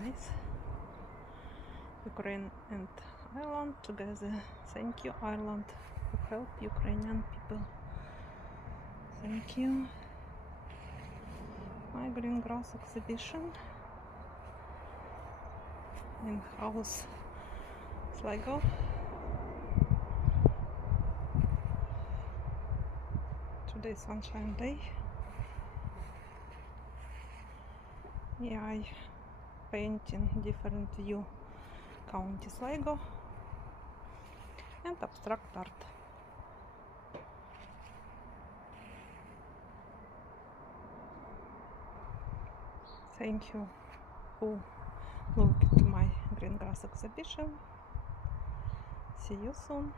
nice. Ukraine and Ireland together. Thank you, Ireland, for help Ukrainian people. Thank you. My green grass exhibition in house Sligo. Today sunshine day. Yeah, I painting different view County Sligo and abstract art. Thank you who looked at my green grass exhibition. See you soon.